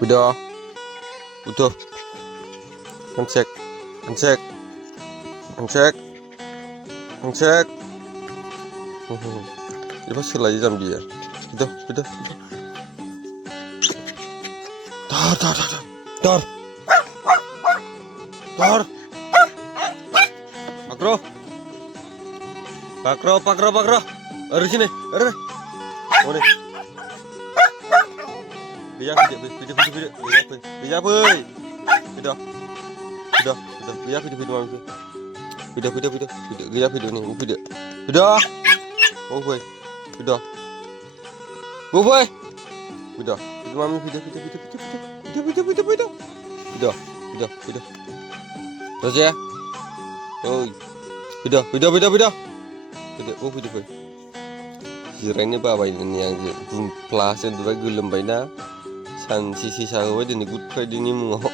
Udah, udah. Handshake, handshake, handshake, handshake. Ini pasti lagi jam dia. Udah. Dar. Pakro. Ada sini, ada. Oh nih. Bija. Udah. Video nih, video. Udah. Oh boy. Udah. Udah. Itu mami video. Udah. Terus ya. Oh. Udah. Oh video. Jirainya bawa ini yang plastik dua gelem baina. San sisi sahawa dini good Friday ni mungo.